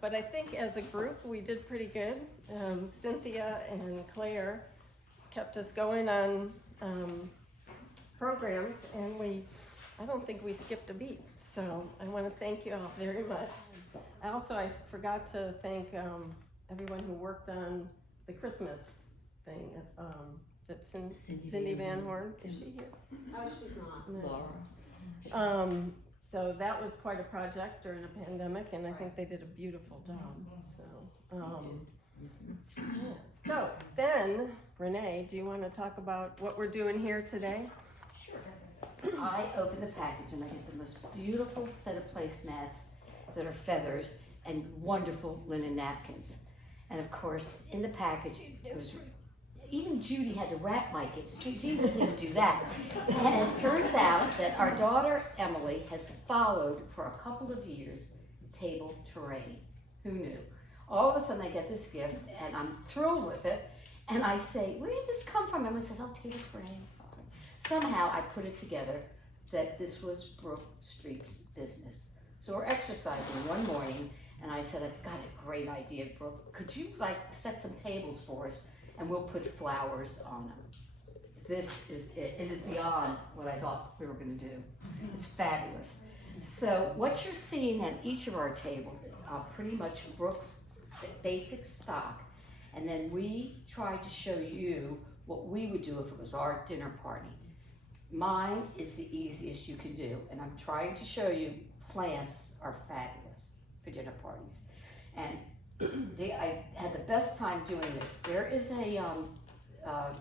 but I think as a group we did pretty good. Cynthia and Claire kept us going on programs, and I don't think we skipped a beat. So I want to thank you all very much. I forgot to thank everyone who worked on the Christmas thing. Is it Cindy Van Horn? Is she here? Oh, she's not. No. So that was quite a project during the pandemic, and I think they did a beautiful job. So then, Renee, do you want to talk about what we're doing here today? Sure. I open the package and I get the most beautiful set of placemats that are feathers and wonderful linen napkins. And of course, in the package, it was even Judy had to wrap my gifts. Judy doesn't even do that. And it turns out that our daughter Emily has followed for a couple of years table terrain. Who knew? All of a sudden I get this gift and I'm thrilled with it. And I say, where did this come from? Emily says, oh, table terrain. Somehow I put it together that this was Brooke Streep's business. So we're exercising one morning and I said, I've got a great idea, Brooke. Could you set some tables for us and we'll put flowers on them? This is it. It is beyond what I thought we were going to do. It's fabulous. So what you're seeing at each of our tables is pretty much Brooke's basic stock. And then we tried to show you what we would do if it was our dinner party. Mine is the easiest you can do, and I'm trying to show you plants are fabulous for dinner parties. And I had the best time doing this. There is a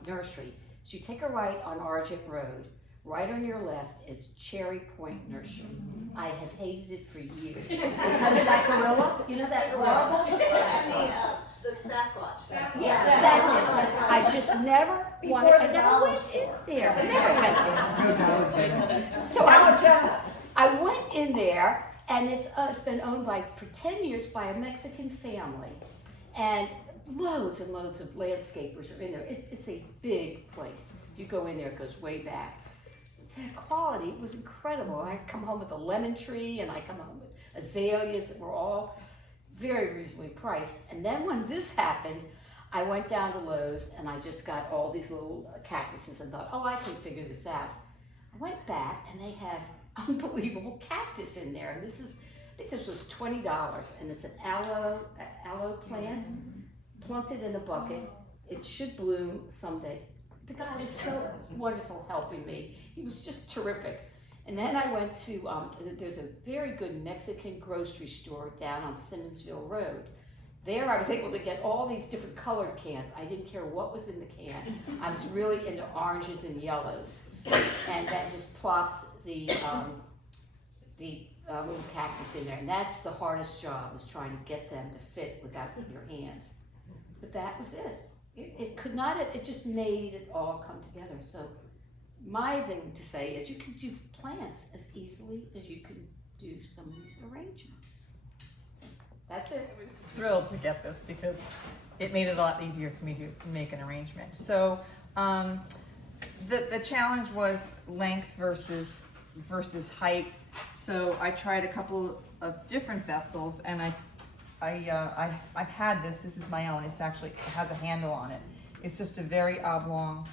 nursery. So you take a right on Argent Road. Right on your left is Cherry Point Nursery. I have hated it for years. Because of that gorilla, you know that horrible? The Sasquatch. Yeah, that's it. I just never wanted, I never went in there. So I went in there, and it's been owned for 10 years by a Mexican family. And loads and loads of landscapers are in there. It's a big place. You go in there, it goes way back. The quality was incredible. I come home with a lemon tree, and I come home with azaleas that were all very reasonably priced. And then when this happened, I went down to Lowe's and I just got all these little cactuses and thought, oh, I can figure this out. I went back and they had unbelievable cactus in there. And I think this was $20, and it's an aloe plant, planted in a bucket. It should bloom someday. The guy was so wonderful helping me. He was just terrific. And then I went to, there's a very good Mexican grocery store down on Simmonsville Road. There I was able to get all these different colored cans. I didn't care what was in the can. I was really into oranges and yellows. And then just plopped the little cactus in there. And that's the hardest job, is trying to get them to fit without your hands. But that was it. It could not have, it just made it all come together. So my thing to say is you can do plants as easily as you can do some of these arrangements. That's it. I was thrilled to get this because it made it a lot easier for me to make an arrangement. So the challenge was length versus height. So I tried a couple of different vessels, and I've had this. This is my own. It has a handle on it. It's just a very oblong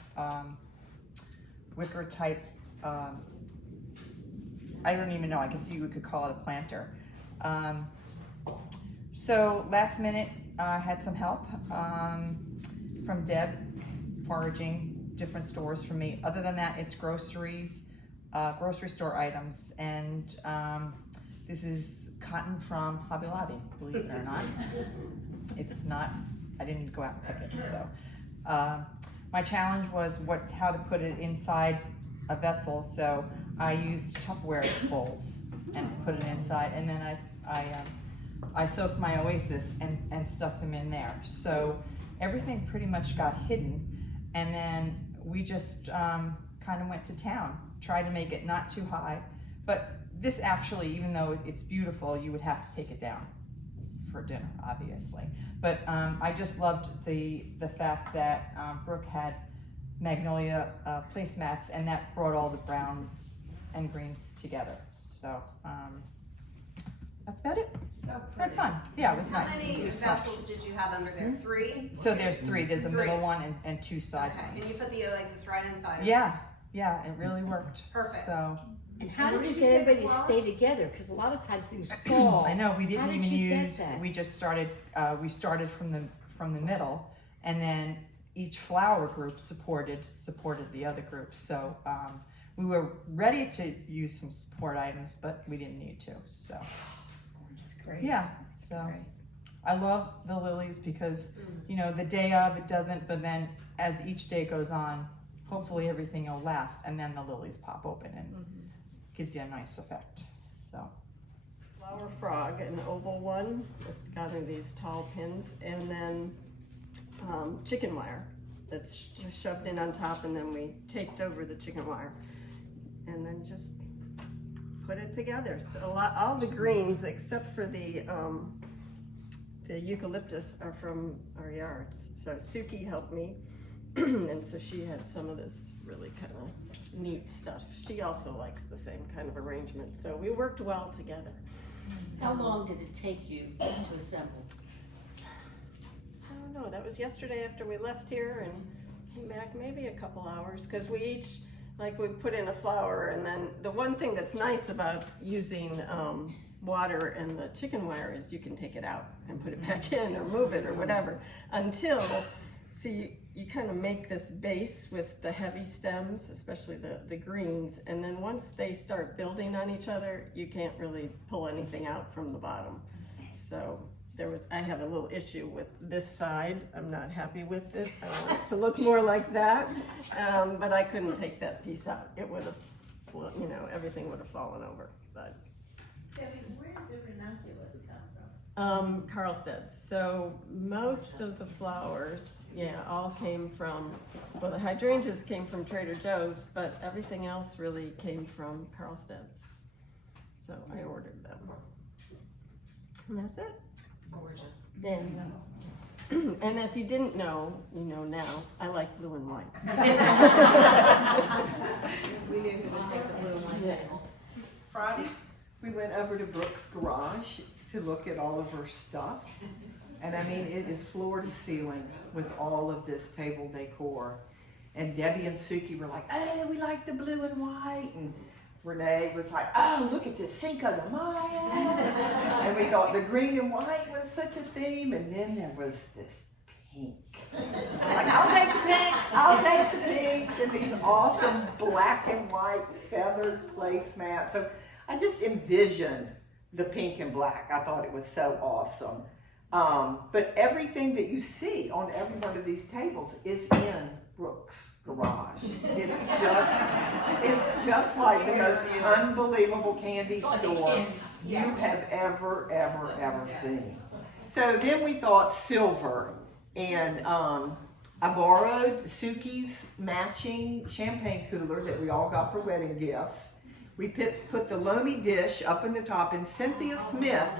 wicker type. I don't even know. I guess you could call it a planter. So last minute, I had some help from Deb, foraging different stores for me. Other than that, it's grocery store items, and this is cotton from Hobby Lobby, believe it or not. It's not, I didn't go out and pick it. So my challenge was how to put it inside a vessel. So I used Tupperware bowls and put it inside, and then I soaked my Oasis and stuffed them in there. So everything pretty much got hidden, and then we just kind of went to town, tried to make it not too high. But this actually, even though it's beautiful, you would have to take it down for dinner, obviously. But I just loved the fact that Brooke had magnolia placemats, and that brought all the browns and greens together. So that's about it. So Had fun. Yeah, it was How nice. many It was fun. vessels did you have under there? 3? So there's 3. There's a 3. middle one and 2 side Okay, and you ones. put the oasis right inside. Yeah, it really worked. Perfect. So And how What did you did you get say, everybody to flowers? stay together? Because a lot of times things fall. I know we How didn't did even you get use. that? We just started. We started from the middle, and then each flower group supported the other group. So we were ready to use some support items, but we didn't need to. So It's great. yeah. So I love the lilies because the day of it doesn't, but then as each day goes on, hopefully everything will last, and then the lilies pop open and gives you a nice effect. So Flower frog, an oval one, with got in these tall pins, and then chicken wire that's shoved in on top, and then we taped over the chicken wire, and then just put it together. So all the greens except for the eucalyptus are from our yards. So Suki helped me, and so she had some of this really kind of neat stuff. She also likes the same kind of arrangement, so we worked well together. How long did it take you to assemble? I don't know, that was yesterday after we left here and came back, maybe a couple hours, because we each, we put in a flower, and then the one thing that's nice about using water and the chicken wire is you can take it out and put it back in or move it or whatever until, see, you kind of make this base with the heavy stems, especially the greens, and then once they start building on each other, you can't really pull anything out from the bottom. So I have a little issue with this side. I'm not happy with it. I want it to look more like that, but I couldn't take that piece out. It would have, everything would have fallen over. But Debbie, where did the ranunculus come from? Carlstead. So most of the flowers, all came from, well, the hydrangeas came from Trader Joe's, but everything else really came from Carlstead's. So I ordered them. And that's it. It's gorgeous. And if you didn't know, you know now, I like blue and white. We knew who to take the blue one. Yeah. Friday, we went over to Brooke's garage to look at all of her stuff. And I mean, it is floor to ceiling with all of this table decor. And Debbie and Suki were like, oh, we like the blue and white. And Renee was like, oh, look at this Cinco de Mayo. And we thought the green and white was such a theme. And then there was this pink. I'm like, I'll take the pink, I'll take the pink. And these awesome black and white feathered placemats. So I just envisioned the pink and black. I thought it was so awesome. But everything that you see on every one of these tables is in Brooke's garage. It's just like the most unbelievable candy store you have ever seen. So then we thought silver, and I borrowed Suki's matching champagne cooler that we all got for wedding gifts. We put the Lomi dish up in the top, and Cynthia Smith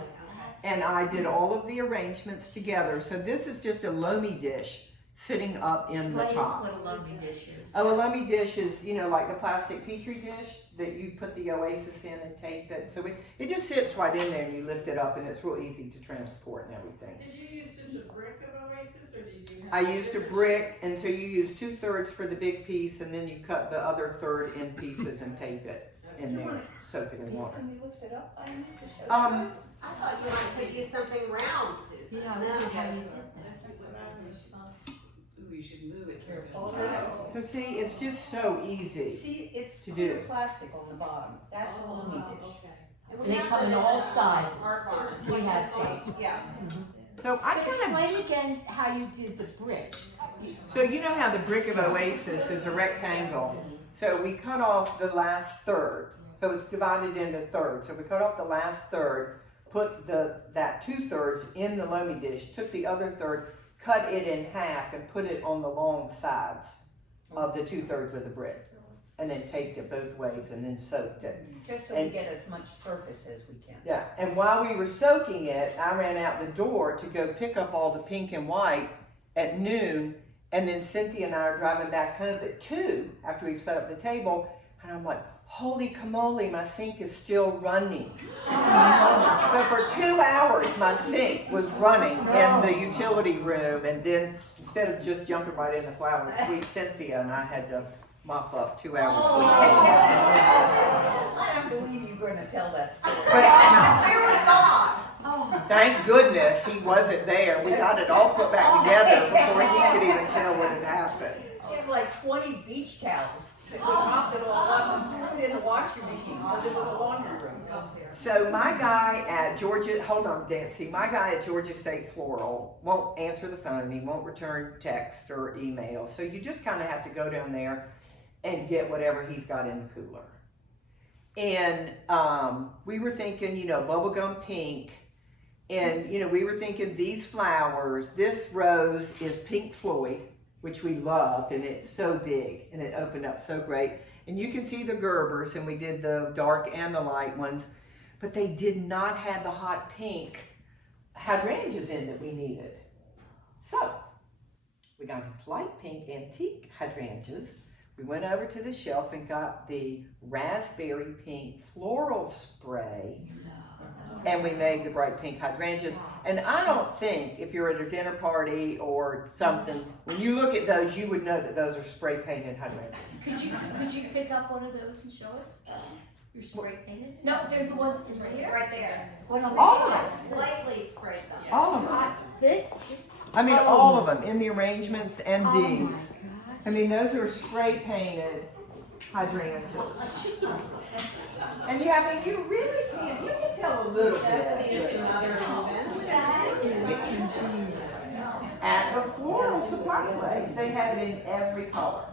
and I did all of the arrangements together. So this is just a Lomi dish sitting up in the top. What a lovely dish is. Oh, a Lomi dish is, like the plastic Petri dish that you put the oasis in and tape it. So it just sits right in there and you lift it up, and it's real easy to transport and everything. Did you use just a brick of oasis, or did you have? I used a brick, and so you use 2/3 for the big piece, and then you cut the other third in pieces and tape it in there, soak it in water. Can we lift it up by a minute to show us? I thought you might have used something round, Susan. Yeah, I wonder how you did that. Ooh, you should move it. So see, it's just so easy. See, it's To clear do. plastic on the bottom. That's a Lomi dish. And And they have come them in the all sizes. art barns. We have some. Yeah. So I But kind of, explain again how you did the brick. so you know how the brick of oasis is a rectangle. So we cut off the last third. So it's divided into thirds. So we cut off the last third, put that 2/3 in the Lomi dish, took the other third, cut it in half, and put it on the long sides of the 2/3 of the brick, and then taped it both ways, and then soaked it. Just so we get as much surface as we can. Yeah, and while we were soaking it, I ran out the door to go pick up all the pink and white at noon, and then Cynthia and I are driving back home at 2 after we've set up the table, and I'm like, holy camole, my sink is still running. So for 2 hours, my sink was running in the utility room, and then instead of just jumping right in the flowers, sweet Cynthia and I had to mop up 2 hours later. I don't believe you're gonna tell that story. Where was Bob? Thank goodness he wasn't there. We got it all put back together before he could even tell what had happened. She had like 20 beach towels. They mopped it all up and threw it in the washing machine because it was a laundry room up there. So my guy at Georgia, hold on, Dancy. My guy at Georgia State Floral won't answer the phone. He won't return text or email. So you just kind of have to go down there and get whatever he's got in the cooler. And we were thinking, you know, bubblegum pink. And, you know, we were thinking these flowers. This rose is Pink Floyd, which we loved, and it's so big, and it opened up so great. And you can see the Gerbers, and we did the dark and the light ones, but they did not have the hot pink hydrangeas in that we needed. So, we got these light pink antique hydrangeas. We went over to the shelf and got the raspberry pink floral spray, and we made the bright pink hydrangeas. And I don't think if you're at a dinner party or something, when you look at those, you would know that those are spray painted hydrangeas. Could you pick up one of those and show us? Your spray painted? No, they're the ones right here. Right there. What else? All of Just slightly sprayed them. All of them. Thick? I mean, all of them in the arrangements and these. I mean, those are spray painted hydrangeas. And you, I mean, you really can't, you can tell a little Just bit. need some other At the floral supply place, they have it in every color.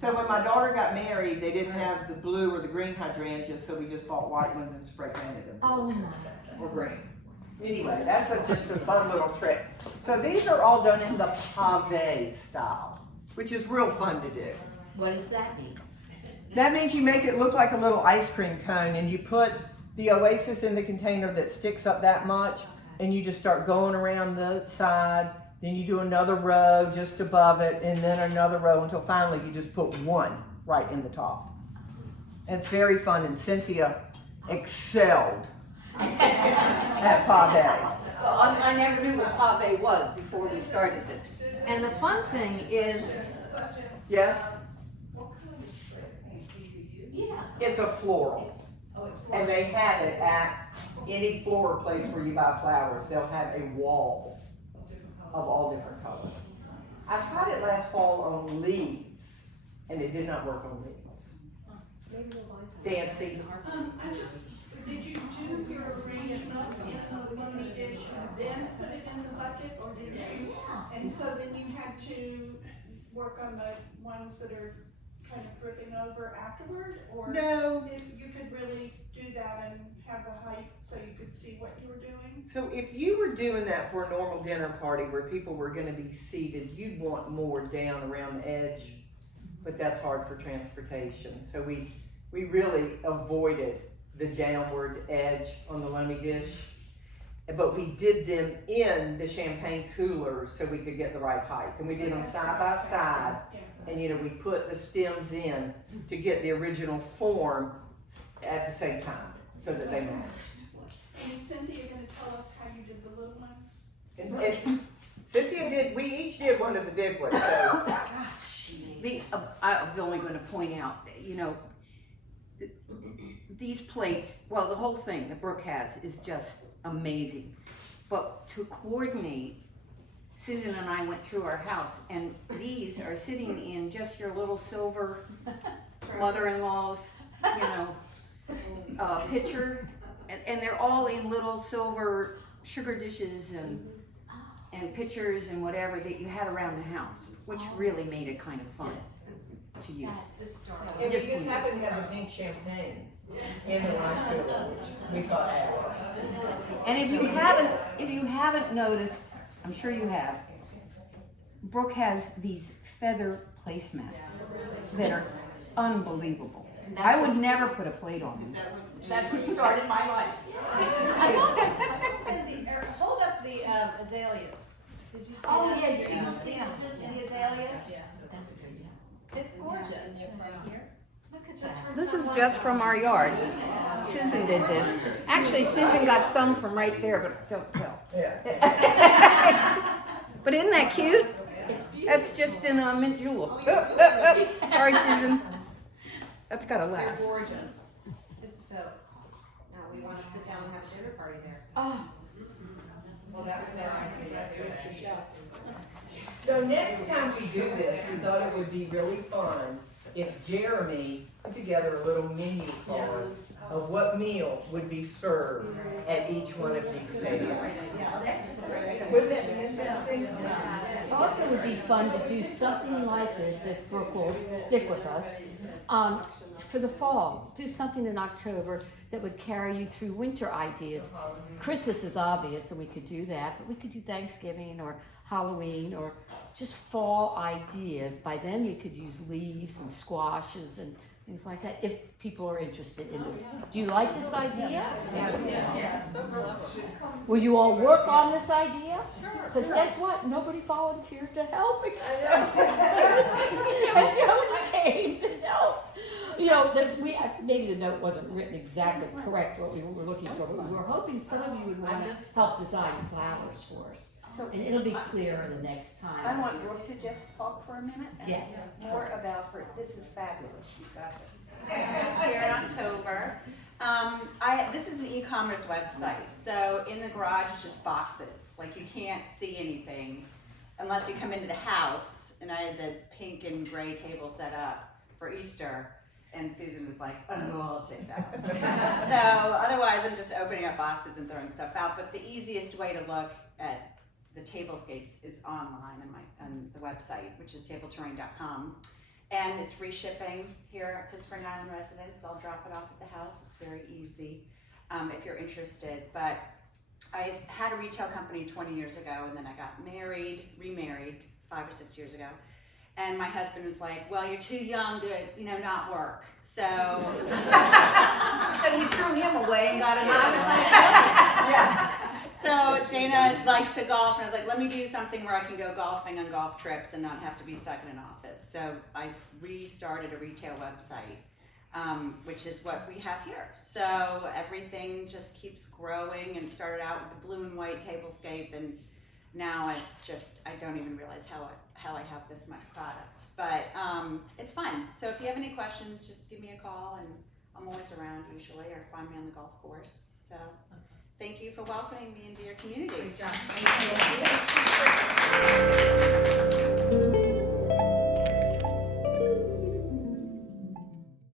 So when my daughter got married, they didn't have the blue or the green hydrangeas, so we just bought white ones and spray painted them. Oh my. Or green. Anyway, that's just a fun little trick. So these are all done in the pave style, which is real fun to do. What does that mean? That means you make it look like a little ice cream cone, and you put the Oasis in the container that sticks up that much, and you just start going around the side. Then you do another row just above it, and then another row until finally you just put one right in the top. And it's very fun, and Cynthia excelled at pave. Well, I never knew what pave was before we started this. And the fun thing is, Yes? Yeah. It's a floral. And they have it at any floral place where you buy flowers. They'll have a wall of all different colors. I tried it last fall on leaves, and it did not work on leaves. Fancy. Did you do your arrangements in the loamy dish and then put it in the bucket, or did you? And so then you had to work on the ones that are kind of dripping over afterward, or? No. If you could really do that and have the height so you could see what you were doing? So if you were doing that for a normal dinner party where people were going to be seated, you'd want more down around the edge, but that's hard for transportation. So we really avoided the downward edge on the loamy dish, but we did them in the champagne coolers so we could get the right height. And we did them side by side, and you know, we put the stems in to get the original form at the same time so that they matched. And Cynthia gonna tell us how you did the little ones? And Cynthia did, we each did one of the big ones, so. I was only going to point out, you know, these plates, well, the whole thing that Brooke has is just amazing. But to coordinate, Susan and I went through our house, and these are sitting in just your little silver mother-in-law's, you know, pitcher, and they're all in little silver sugar dishes and pitchers and whatever that you had around the house, which really made it kind of fun to use. And we just happened to have a pink champagne in the wine cooler, which we thought added. And if you haven't noticed, I'm sure you have, Brooke has these feather placemats that are unbelievable. I would never put a plate on them. That's what started my life. Cindy, hold up the azaleas. Did you see Oh, that? yeah, you can The see stitches in the azaleas? That's a good, yeah. It's gorgeous. This is just from our yard. Susan did this. Actually, Susan got some from right there, but don't tell. But isn't that cute? That's just in a mint julep. Sorry, Susan. That's gotta last. Gorgeous. It's so awesome. Now we want to sit down and have a dinner party there. Oh, Well, that was our idea. So next time we do this, we thought it would be really fun if Jeremy put together a little menu card of what meal would be served at each one of these tables. Wouldn't that be interesting? also would be fun to do something like this, if Brooke will stick with us, for the fall. Do something in October that would carry you through winter ideas. Christmas is obvious, and we could do that, but we could do Thanksgiving or Halloween or just fall ideas. By then we could use leaves and squashes and things like that, if people are interested in this. Do you like this idea? Yes. Will you all work on this idea? Because guess what? Nobody volunteered to help except and Jody came and helped. You know, maybe the note wasn't written exactly correct what we were looking for, but we were hoping some of you would want to help design flowers for us. And it'll be clearer the next time. I want Brooke to just talk for a minute. And Yes. More about her. This is fabulous. You got it. Here in October. This is an e-commerce website. So in the garage, it's just boxes. Like you can't see anything unless you come into the house. And I had the pink and gray table set up for Easter. And Susan was like, oh, I'll take that. So otherwise, I'm just opening up boxes and throwing stuff out. But the easiest way to look at the Tablescapes is online on the website, which is tableterrain.com. And it's free shipping here to Spring Island residents. I'll drop it off at the house. It's very easy if you're interested. But I had a retail company 20 years ago, and then I got remarried 5 or 6 years ago. And my husband was like, well, you're too young to, not work. So So you threw him away and got another one. So Dana likes to golf, and I was like, let me do something where I can go golfing on golf trips and not have to be stuck in an office. So I restarted a retail website, which is what we have here. So everything just keeps growing, and started out with the blue and white tablescape, and now I don't even realize how I have this much product. But it's fun. So if you have any questions, just give me a call, and I'm always around usually, or find me on the golf course. So thank you for welcoming me into your community. Great job.